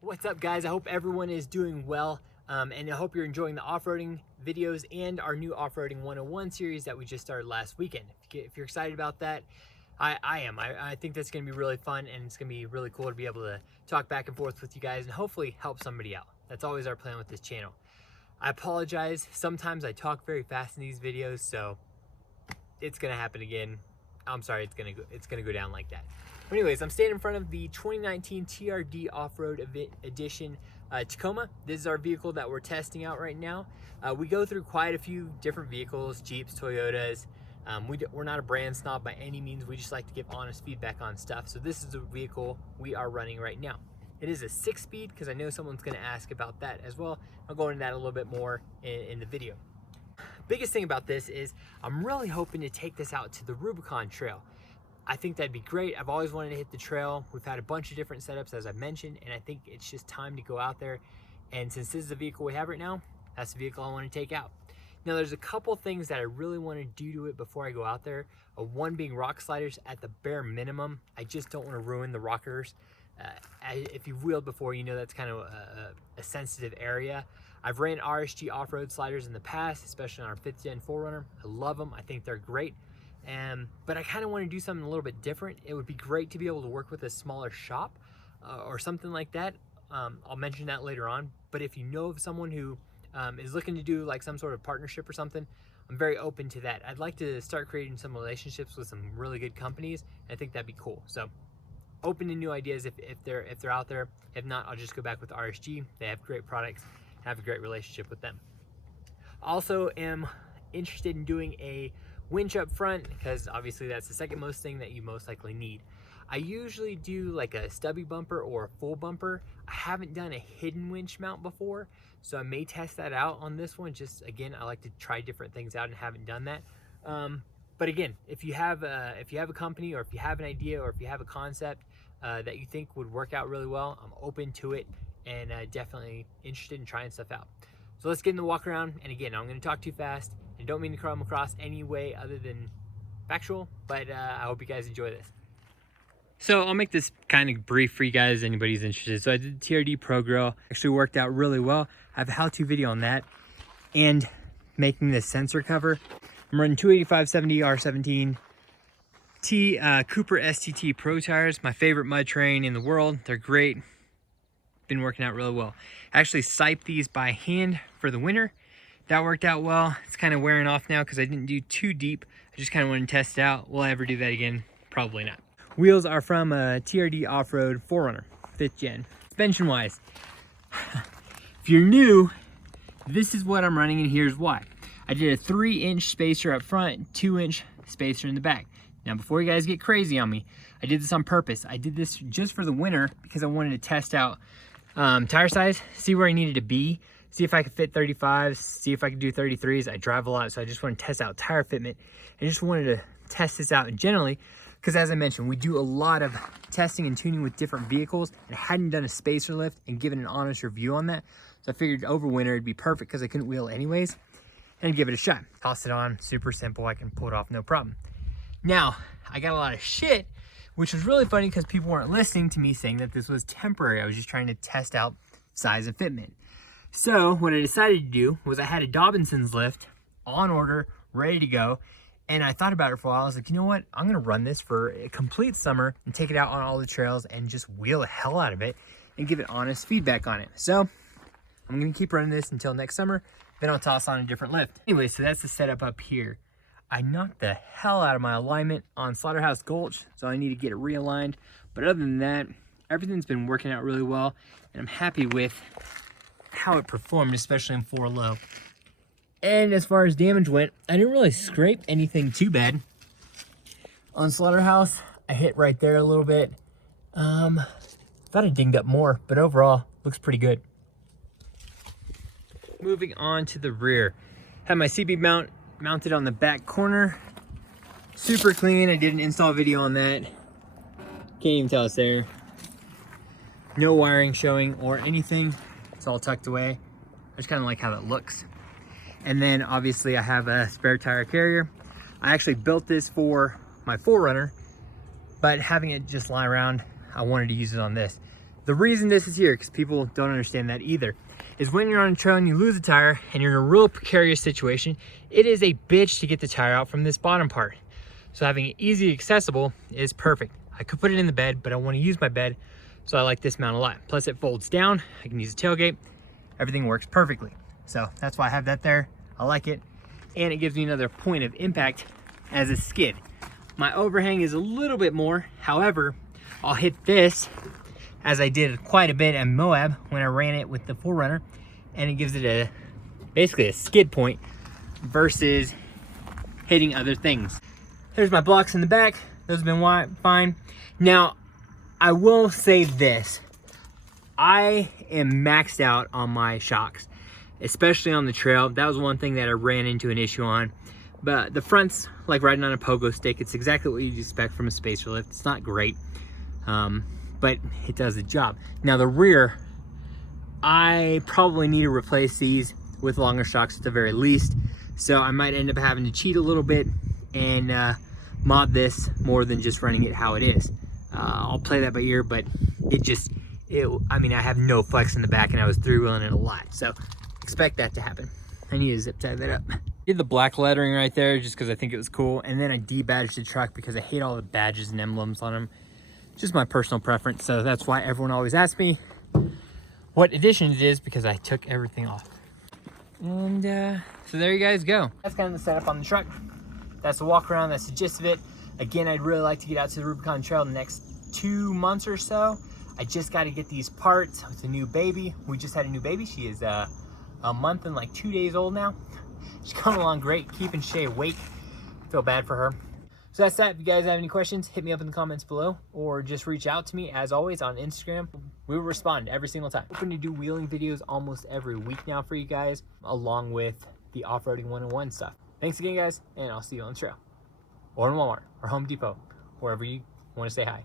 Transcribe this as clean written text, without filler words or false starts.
What's up, guys? I hope everyone is doing well, and I hope you're enjoying the off-roading videos and our new Off-Roading 101 series that we just started last weekend. If you're excited about that, I am. I think that's going to be really fun, and it's going to be really cool to be able to talk back and forth with you guys and hopefully help somebody out. That's always our plan with this channel. I apologize. Sometimes I talk very fast in these videos, so it's going to happen again. I'm sorry, it's going to go down like that. But anyways, I'm standing in front of the 2019 TRD Off-Road Edition Tacoma. This is our vehicle that we're testing out right now. We go through quite a few different vehicles, Jeeps, Toyotas. We're not a brand snob by any means. We just like to give honest feedback on stuff. So this is the vehicle we are running right now. It is a 6-speed because I know someone's going to ask about that as well. I'll go into that a little bit more in the video. Biggest thing about this is I'm really hoping to take this out to the Rubicon trail. I think that'd be great. I've always wanted to hit the trail. We've had a bunch of different setups, as I mentioned, and I think it's just time to go out there. And since this is the vehicle we have right now, that's the vehicle I want to take out. Now, there's a couple things that I really want to do to it before I go out there. One being rock sliders at the bare minimum. I just don't want to ruin the rockers. If you've wheeled before, you know that's kind of a sensitive area. I've ran RSG off-road sliders in the past, especially on our 5th gen 4Runner. I love them. I think they're great. But I kind of want to do something a little bit different. It would be great to be able to work with a smaller shop or something like that. I'll mention that later on. But if you know of someone who is looking to do like some sort of partnership or something, I'm very open to that. I'd like to start creating some relationships with some really good companies. And I think that'd be cool. So open to new ideas if they're out there. If not, I'll just go back with RSG. They have great products. Have a great relationship with them. Also am interested in doing a winch up front because obviously that's the second most thing that you most likely need. I usually do like a stubby bumper or a full bumper. I haven't done a hidden winch mount before, so I may test that out on this one. Just again, I like to try different things out and haven't done that. But again, if you have a company, or if you have an idea, or if you have a concept that you think would work out really well, I'm open to it and definitely interested in trying stuff out. So let's get in the walk around. And again, I'm going to talk too fast and don't mean to come across any way other than factual, but I hope you guys enjoy this. So I'll make this kind of brief for you guys, anybody's interested. So I did the TRD Pro Grill, actually worked out really well. I have a how-to video on that and making this sensor cover. I'm running 285/70 R17 Cooper STT Pro tires, my favorite mud terrain in the world. They're great. Been working out really well. I actually siped these by hand for the winter. That worked out well. It's kind of wearing off now because I didn't do too deep. I just kind of wanted to test it out. Will I ever do that again? Probably not. Wheels are from a TRD Off-Road 4Runner, 5th gen. Suspension wise, if you're new, this is what I'm running and here's why. I did a 3-inch spacer up front, 2-inch spacer in the back. Now before you guys get crazy on me, I did this on purpose. I did this just for the winter because I wanted to test out tire size, see where I needed to be, see if I could fit 35s, see if I could do 33s. I drive a lot, so I just want to test out tire fitment. I just wanted to test this out generally because, as I mentioned, we do a lot of testing and tuning with different vehicles, and I hadn't done a spacer lift and given an honest review on that. So I figured over winter it'd be perfect because I couldn't wheel anyways, and give it a shot. Toss it on, super simple. I can pull it off no problem. Now, I got a lot of shit, which was really funny because people weren't listening to me saying that this was temporary. I was just trying to test out size and fitment. So what I decided to do was I had a Dobinson's lift on order, ready to go. And I thought about it for a while. I was like, you know what? I'm going to run this for a complete summer and take it out on all the trails and just wheel the hell out of it and give it honest feedback on it. So I'm going to keep running this until next summer. Then I'll toss on a different lift. Anyway, so that's the setup up here. I knocked the hell out of my alignment on Slaughterhouse Gulch, so I need to get it realigned. But other than that, everything's been working out really well, and I'm happy with how it performed, especially in 4 low. And as far as damage went, I didn't really scrape anything too bad. On Slaughterhouse, I hit right there a little bit. Thought I dinged up more, but overall, looks pretty good. Moving on to the rear. Have my CB mount mounted on the back corner. Super clean. I did an install video on that. Can't even tell it's there. No wiring showing or anything. It's all tucked away. I just kind of like how that looks. And then obviously I have a spare tire carrier. I actually built this for my 4Runner, but having it just lie around, I wanted to use it on this. The reason this is here, because people don't understand that either, is when you're on a trail and you lose a tire and you're in a real precarious situation, it is a bitch to get the tire out from this bottom part. So having it easy accessible is perfect. I could put it in the bed, but I want to use my bed, so I like this mount a lot. Plus it folds down, I can use the tailgate, everything works perfectly. So that's why I have that there. I like it, and it gives me another point of impact as a skid. My overhang is a little bit more, however, I'll hit this as I did quite a bit at Moab when I ran it with the 4Runner, and it gives it basically a skid point versus hitting other things. There's my blocks in the back. Those have been fine. Now, I will say this. I am maxed out on my shocks, especially on the trail. That was one thing that I ran into an issue on. But the front's like riding on a pogo stick. It's exactly what you'd expect from a spacer lift. It's not great, but it does the job. Now the rear, I probably need to replace these with longer shocks at the very least. So I might end up having to cheat a little bit and mod this more than just running it how it is. I'll play that by ear, but I mean, I have no flex in the back and I was three-wheeling it a lot. So expect that to happen. I need to zip tie that up. Did the black lettering right there just because I think it was cool. And then I debadged the truck because I hate all the badges and emblems on them. Just my personal preference. So that's why everyone always asks me what edition it is, because I took everything off. And so there you guys go. That's kind of the setup on the truck. That's the walk around. That's the gist of it. Again, I'd really like to get out to the Rubicon Trail in the next 2 months or so. I just got to get these parts with the new baby. We just had a new baby. She is a month and like 2 days old now. She's coming along great, keeping Shay awake. Feel bad for her. So that's that. If you guys have any questions, hit me up in the comments below, or just reach out to me as always on Instagram. We will respond every single time. I'm hoping to do wheeling videos almost every week now for you guys, along with the off-roading 101 stuff. Thanks again, guys, and I'll see you on the trail, or in Walmart, or Home Depot, wherever you want to say hi.